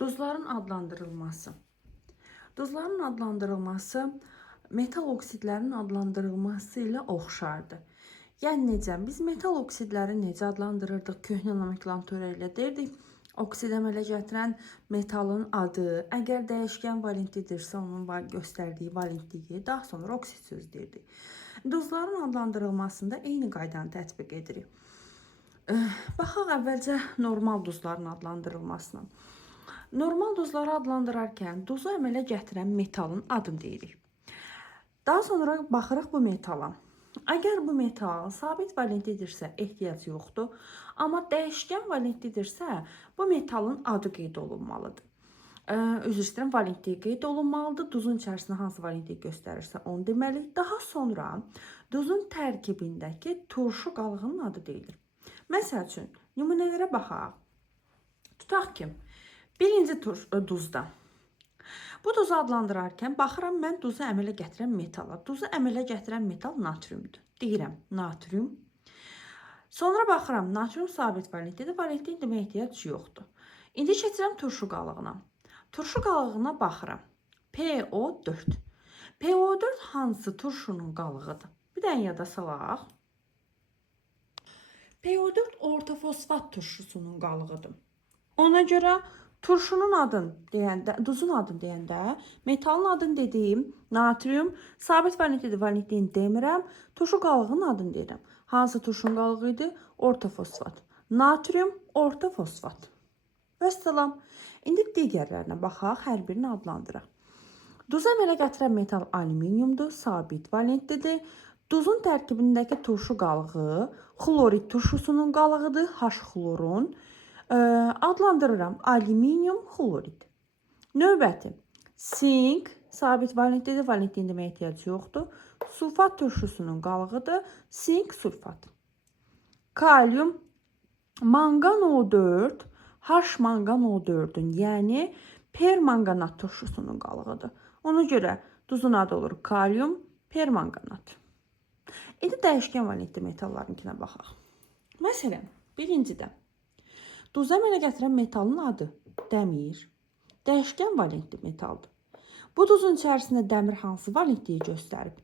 Duzların adlandırılması. Duzların adlandırılması metal oksidlərin adlandırılması ilə oxşardır. Yəni necə? Biz metal oksidləri necə adlandırırdıq? Köhnə nomenklatura ilə deyirdik. Oksid əmələ gətirən metalın adı, əgər dəyişkən valentlidirsə, onun göstərdiyi valentliyi, daha sonra oksid söz deyirdik. Duzların adlandırılmasında eyni qaydanı tətbiq edirik. Baxaq əvvəlcə normal duzların adlandırılmasına. Normal duzları adlandırarkən duzu əmələ gətirən metalın adını deyirik. Daha sonra baxırıq bu metala. Əgər bu metal sabit valentlidirsə ehtiyac yoxdur, amma dəyişkən valentlidirsə bu metalın adı qeyd olunmalıdır. Üzr istəyirəm, valentliyi qeyd olunmalıdır. Duzun içərisində hansı valentliyi göstərirsə onu deməliyik. Daha sonra duzun tərkibindəki turşu qalığının adı deyilir. Məsəl üçün, nümunələrə baxaq. Tutaq ki, birinci duzda. Bu duzu adlandırarkən baxıram mən duzu əmələ gətirən metala. Duzu əmələ gətirən metal natriumdur. Deyirəm, natrium. Sonra baxıram, natrium sabit valentlidir. Valentliyi deməyə ehtiyac yoxdur. İndi keçirəm turşu qalığına. Turşu qalığına baxıram. PO4. PO4 hansı turşunun qalığıdır? Bir dənə yada salaq. PO4 orta fosfat turşusunun qalığıdır. Ona görə turşunun adını deyəndə, duzun adını deyəndə, metalın adını dediyim natrium, sabit valentlidir, valentliyini demirəm, turşu qalığının adını deyirəm. Hansı turşunun qalığı idi? Orta fosfat. Natrium, orta fosfat. Vəssalam. İndi digərlərinə baxaq, hər birini adlandıraq. Duzu əmələ gətirən metal alüminiumdur, sabit valentlidir. Duzun tərkibindəki turşu qalığı xlorid turşusunun qalığıdır, H-xlorun. Adlandırıram alüminium xlorid. Növbəti, sink, sabit valentlidir, valentliyini deməyə ehtiyac yoxdur. Sulfat turşusunun qalığıdır, sink sulfat. Kalium, mangan O4, H-mangan O4-ün, yəni permanganat turşusunun qalığıdır. Ona görə duzun adı olur kalium permanganat. İndi dəyişkən valentli metallarınkinə baxaq. Məsələn, birincidə duzu əmələ gətirən metalın adı dəmir. Dəyişkən valentli metaldır. Bu duzun içərisində dəmir hansı valentliyi göstərib?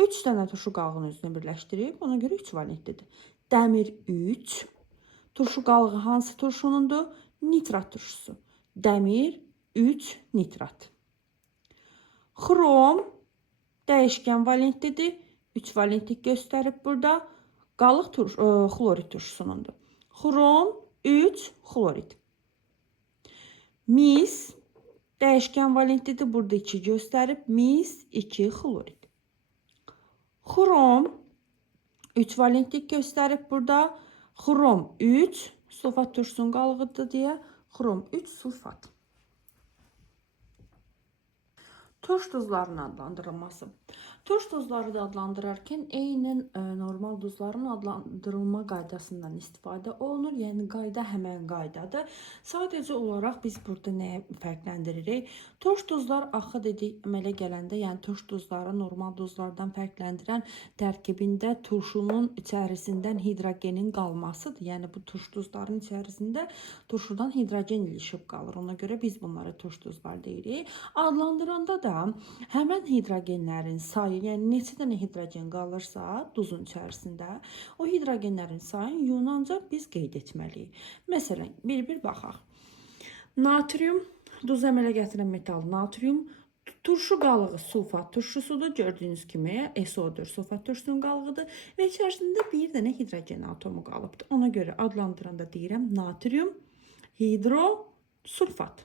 3 dənə turşu qalığını özünə birləşdirib, ona görə 3 valentlidir. Dəmir 3. Turşu qalığı hansı turşunundur? Nitrat turşusu. Dəmir 3 nitrat. Xrom dəyişkən valentlidir. 3 valentlik göstərib burada. Qalıq xlorid turşusunundur. Xrom 3 xlorid. Mis dəyişkən valentlidir. Burada 2 göstərib. Mis 2 xlorid. Xrom 3 valentlik göstərib burada. Xrom 3 sulfat turşusunun qalığıdır deyə xrom 3 sulfat. Turş duzlarının adlandırılması. Turş duzları da adlandırarkən eynən normal duzların adlandırılma qaydasından istifadə olunur. Yəni qayda həmən qaydadır. Sadəcə olaraq biz burada nəyə fərqləndiririk? Turş duzlar axı dedik əmələ gələndə, yəni turş duzları normal duzlardan fərqləndirən tərkibində turşunun içərisindən hidrogenin qalmasıdır. Yəni bu turş duzların içərisində turşudan hidrogen ilişib qalır. Ona görə biz bunlara turş duzlar deyirik. Adlandıranda da həmən hidrogenlərin sayı, yəni neçə dənə hidrogen qalırsa duzun içərisində, o hidrogenlərin sayını yunanca biz qeyd etməliyik. Məsələn, bir baxaq. Natrium, duz əmələ gətirən metal natrium, turşu qalığı sulfat turşusudur. Gördüyünüz kimi SO4 sulfat turşusunun qalığıdır və içərisində bir dənə hidrogen atomu qalıbdır. Ona görə adlandıranda deyirəm natrium hidrosulfat.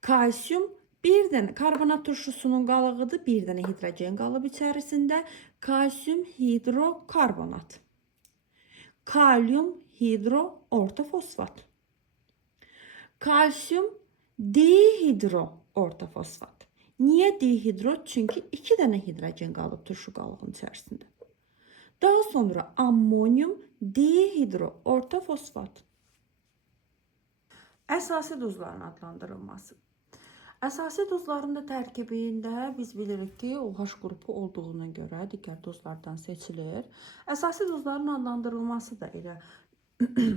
Kalsium bir dənə karbonat turşusunun qalığıdır, bir dənə hidrogen qalıb içərisində. Kalsium hidrokarbonat. Kalium hidro orta fosfat. Kalsium dihidro orta fosfat. Niyə dihidro? Çünki 2 dənə hidrogen qalıb turşu qalığının içərisində. Daha sonra ammonium dihidro orta fosfat. Əsasi duzların adlandırılması. Əsasi duzların da tərkibində biz bilirik ki, OH qrupu olduğuna görə digər duzlardan seçilir. Əsasi duzların adlandırılması da elə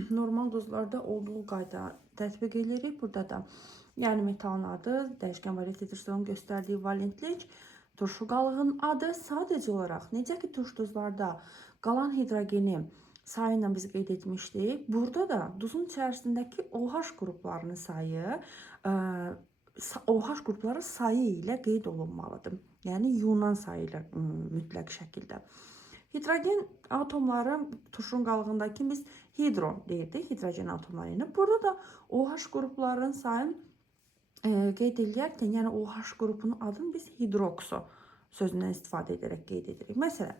normal dozlarda olduğu qayda tətbiq edirik. Burada da yəni metalın adı, dəyişkən valent hidroksidin göstərdiyi valentlik, turşu qalığın adı sadəcə olaraq necə ki turş dozlarda qalan hidrogeni sayı ilə biz qeyd etmişdik. Burada da duzun içərisindəki OH qruplarının sayı OH qrupları sayı ilə qeyd olunmalıdır. Yəni Yunan sayı ilə mütləq şəkildə. Hidrogen atomları turşun qalığındakı biz hidron deyirdik, hidrogen atomları ilə. Burada da OH qruplarının sayını qeyd edərkən, yəni OH qrupunun adını biz hidrokso sözündən istifadə edərək qeyd edirik. Məsələn,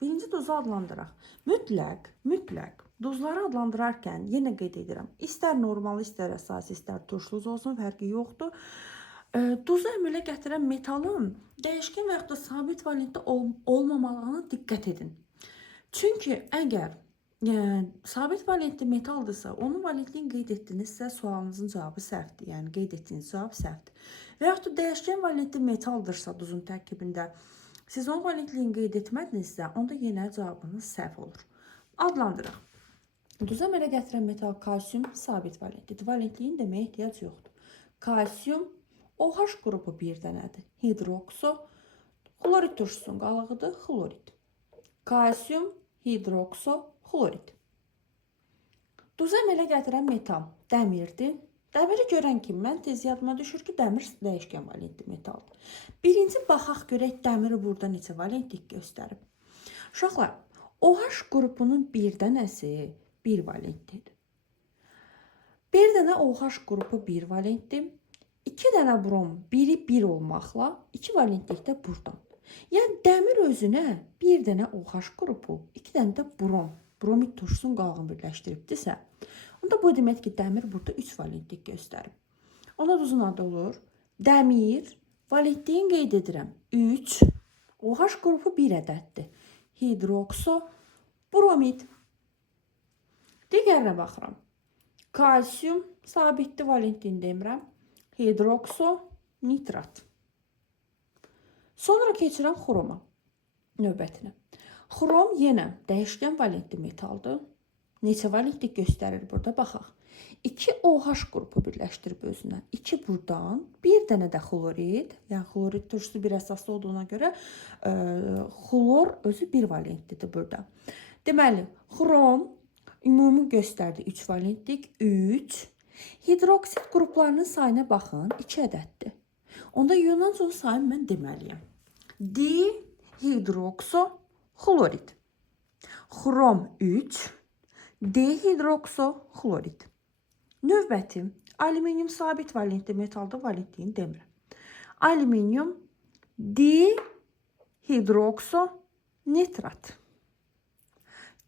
birinci dozu adlandıraq. Mütləq dozları adlandırarkən yenə qeyd edirəm. İstər normal, istər əsas, istər turşlu olsun, fərqi yoxdur. Duzu əmələ gətirən metalın dəyişkən və yaxud da sabit valentdə olmamalığına diqqət edin. Çünki əgər sabit valentli metaldırsa, onun valentliyini qeyd etdinizsə, sualınızın cavabı səhvdir. Yəni qeyd etdiyiniz cavab səhvdir. Və yaxud da dəyişkən valentli metaldırsa duzun tərkibində, siz onun valentliyini qeyd etmədinizsə, onda yenə cavabınız səhv olur. Adlandıraq. Duza əmələ gətirən metal kalsium sabit valentlidir. Valentliyin deməyə ehtiyac yoxdur. Kalsium OH qrupu bir dənədir. Hidrokso, xlorid turşusunun qalığıdır, xlorid. Kalsium, hidrokso, xlorid. Duza əmələ gətirən metal dəmirdir. Dəmiri görən kimi mən tez yadıma düşür ki, dəmir dəyişkən valentli metaldır. Birinci baxaq görək dəmiri burada neçə valentlik göstərib. Uşaqlar, OH qrupunun bir dənəsi bir valentlidir. Bir dənə OH qrupu bir valentdir. 2 dənə brom, biri 1 olmaqla 2 valentlikdə buradan. Yəni dəmir özünə bir dənə OH qrupu, 2 dənə də brom, bromid turşusunun qalığını birləşdiribdirsə, onda bu demək ki, dəmir burada 3 valentlik göstərib. Ona duzun adı olur. Dəmir, valentliyin qeyd edirəm. 3, OH qrupu 1 ədəddir. Hidrokso, bromid. Digərinə baxıram. Kalsium, sabitli valentliyini demirəm. Hidrokso, nitrat. Sonra keçirəm xroma növbətinə. Xrom yenə dəyişkən valentli metaldır. Neçə valentlik göstərir burada? Baxaq. 2 OH qrupu birləşdirib özünə. 2 buradan, bir dənə də xlorid. Yəni xlorid turşusu bir əsaslı olduğuna görə xlor özü bir valentlidir burada. Deməli, xrom ümumi göstərdi 3 valentlik. 3. Hidroksid qruplarının sayına baxın, 2 ədəddir. Onda Yunanca sayını mən deməliyəm. Dihidrokso, xlorid. Xrom 3, dihidrokso, xlorid. Növbəti, alüminium sabit valentli metalda valentliyini demirəm. Alüminium, dihidrokso, nitrat.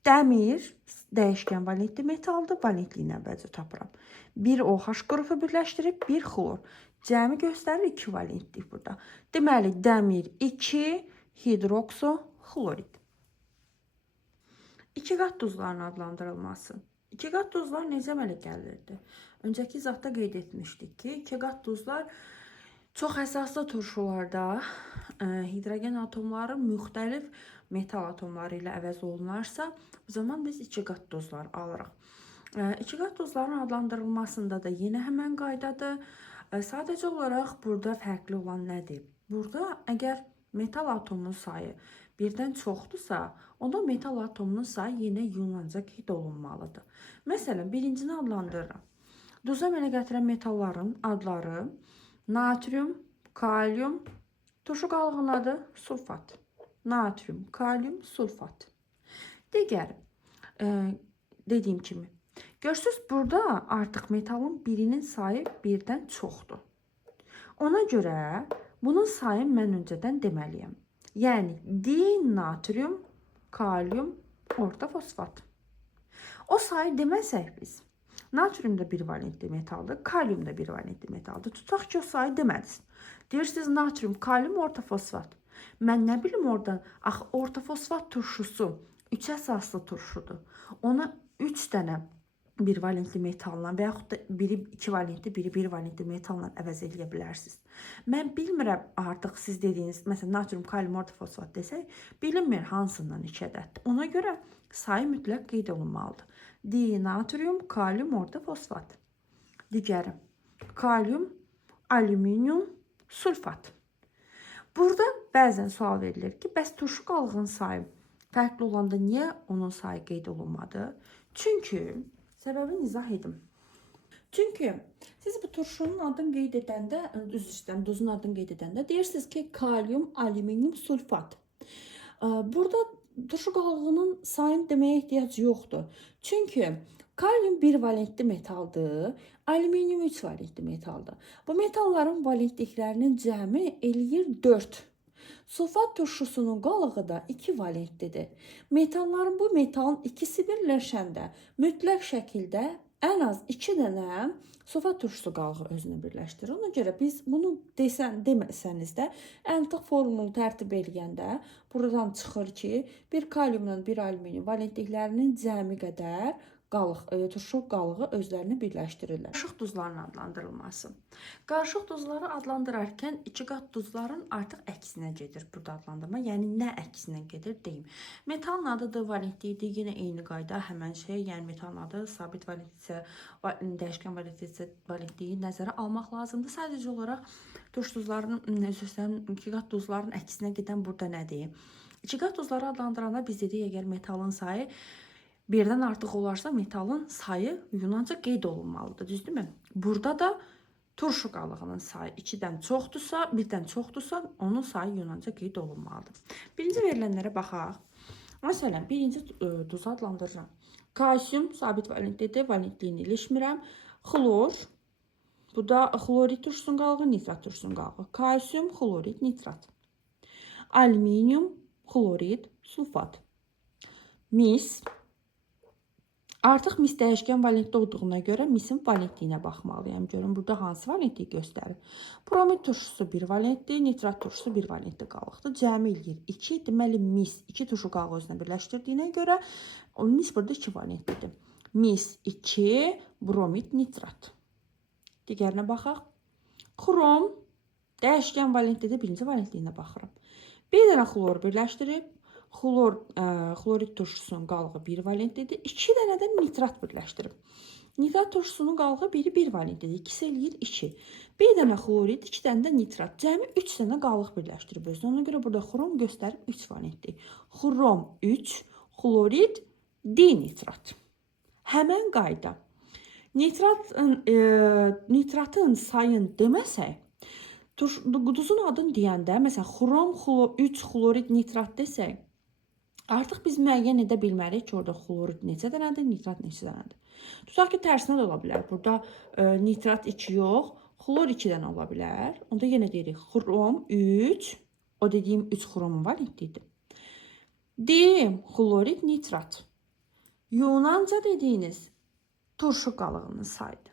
Dəmir dəyişkən valentli metaldır, valentliyini əvvəlcə tapıram. Bir OH qrupu birləşdirib, bir xlor. Cəmi göstərir 2 valentlik burada. Deməli, dəmir 2, hidrokso, xlorid. 2 qat duzların adlandırılması. 2 qat duzlar necə əmələ gəlirdi? Öncəki izahda qeyd etmişdik ki, 2 qat duzlar çox əsaslı turşularda hidrogen atomları müxtəlif metal atomları ilə əvəz olunarsa, o zaman biz 2 qat dozlar alırıq. 2 qat dozların adlandırılmasında da yenə həmən qaydadır. Sadəcə olaraq burada fərqli olan nədir? Burada əgər metal atomunun sayı birdən çoxdursa, onda metal atomunun sayı yenə Yunanca qeyd olunmalıdır. Məsələn, birincini adlandırıram. Duza əmələ gətirən metalların adları natrium, kalium, turşu qalığının adı sulfat. Natrium, kalium, sulfat. Digəri, dediyim kimi, görürsünüz, burada artıq metalın birinin sayı birdən çoxdur. Ona görə bunun sayını mən öncədən deməliyəm. Yəni, dinatrium, kalium, orta fosfat. O sayı deməsək biz, natrium da bir valentli metaldır, kalium da bir valentli metaldır. Tutaq ki, o sayı demədiniz. Deyirsiniz, natrium, kalium, orta fosfat. Mən nə bilim oradan, axı orta fosfat turşusu 3 əsaslı turşudur. Ona 3 dənə bir valentli metalla və yaxud da biri 2 valentli, biri 1 valentli metalla əvəz edə bilərsiniz. Mən bilmirəm artıq siz dediyiniz, məsələn, natrium, kalium, orta fosfat desək, bilinmir hansından 2 ədəddir. Ona görə sayı mütləq qeyd olunmalıdır. Dinatrium, kalium, orada fosfat. Digəri kalium, alüminium, sulfat. Burada bəzən sual verilir ki, bəs turşu qalığın sayı fərqli olanda niyə onun sayı qeyd olunmadı? Çünki, səbəbini izah edim. Çünki siz bu turşunun adını qeyd edəndə, duzun adını qeyd edəndə deyirsiniz ki, kalium, alüminium, sulfat. Burada turşu qalığının sayını deməyə ehtiyac yoxdur. Çünki kalium 1 valentli metaldır, alüminium 3 valentli metaldır. Bu metalların valentliklərinin cəmi eləyir 4. Sulfat turşusunun qalığı da 2 valentlidir. Bu metalın ikisi birləşəndə mütləq şəkildə ən az 2 dənə sulfat turşusu qalığı özünü birləşdirir. Ona görə biz bunu deməsəniz də əltıq formulu tərtib eləyəndə buradan çıxır ki, bir kaliumla bir alüminium valentliklərinin cəmi qədər turşu qalığı özlərini birləşdirirlər. Qarışıq duzların adlandırılması. Qarışıq duzları adlandırarkən 2 qat duzların artıq əksinə gedir burada adlandırma. Yəni nə əksinə gedir deyim. Metalın adıdır, valentliyidir, yenə eyni qayda, həmən şey. Yəni metalın adı sabit valentlisə, dəyişkən valentliyi nəzərə almaq lazımdır. Sadəcə olaraq turşu duzlarının, 2 qat duzların əksinə gedən burada nədir? 2 qat duzları adlandıranda biz dedik, əgər metalın sayı birdən artıq olarsa metalın sayı Yunanca qeyd olunmalıdır, düzdürmü? Burada da turşu qalığının sayı 2-dən çoxdursa, 1-dən çoxdursa, onun sayı Yunanca qeyd olunmalıdır. Birinci verilənlərə baxaq. Məsələn, birinci duzu adlandırıram. Kalsium sabit valentlidir, valentliyini ilişmirəm. Xlor, bu da xlorid turşusunun qalığı, nitrat turşusunun qalığı. Kalsium, xlorid, nitrat. Alüminium, xlorid, sulfat. Mis. Artıq mis dəyişkən valentli olduğuna görə misin valentliyinə baxmalıyam. Görün, burada hansı valentliyi göstərir. Bromid turşusu 1 valentli, nitrat turşusu 1 valentli qalıqdır. Cəmi eləyir 2. Deməli, mis 2 turşu qalığı özünə birləşdirdiyinə görə mis burada 2 valentlidir. Mis 2, bromid, nitrat. Digərinə baxaq. Xrom dəyişkən valentlidir, birinci valentliyinə baxıram. Bir dənə xlor birləşdirib. Xlorid turşusunun qalığı 1 valentlidir. 2 dənə də nitrat birləşdirib. Nitrat turşusunun qalığı 1 valentlidir. 2 eləyir 2. Bir dənə xlorid, 2 dənə də nitrat. Cəmi 3 dənə qalıq birləşdirib özünə. Ona görə burada xrom göstərib 3 valentli. Xrom 3, xlorid, dinitrat. Həmən qayda. Nitratın sayını deməsək, duzun adını deyəndə, məsələn, xrom 3, xlorid, nitrat desək, artıq biz müəyyən edə bilmərik ki, orada xlorid neçə dənədir, nitrat neçə dənədir. Tutaq ki, tərsinə də ola bilər. Burada nitrat 2 yox, xlor 2 dənə ola bilər. Onda yenə deyirik, xrom 3, o dediyim 3 xromun valentliyidir. Xlorid, nitrat. Yunanca dediyiniz turşu qalığının sayıdır.